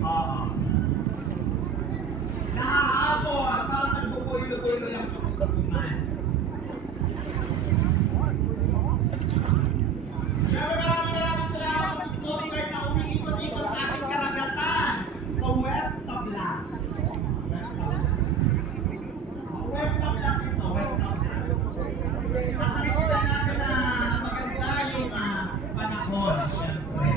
Oo. Nakahapon, parang nagbubuilo-builo yung sa tuman. Kaya maraming salamat sa Oscar na umiikot dito sa ating karagatan sa West Tablas. West Tablas ito, West Tablas. At nakikita natin na maganda yung panahon, siyempre.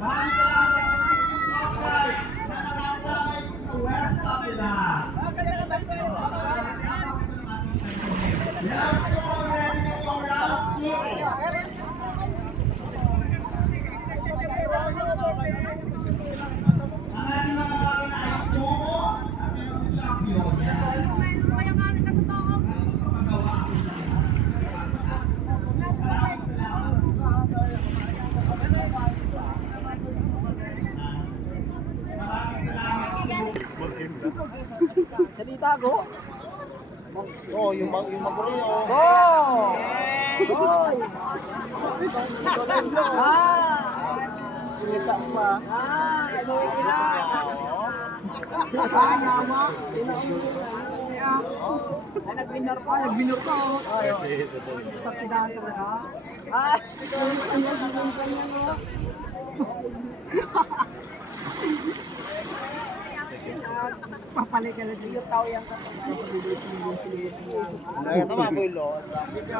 Maraming salamat sa Oscar na nakatawag sa West Tablas. Yan po ang ready na po round 2. Ang ating mga makina ay sumo at yung champion. Salita go. Oh, yung maguri oh. Go! Goy! Salita pa. Ano yung nagbinor pa. Nagbinor pa. Sakidahan talaga. Papalik ka na dito, tao yan ka. Tama po yung law. Hindi ka,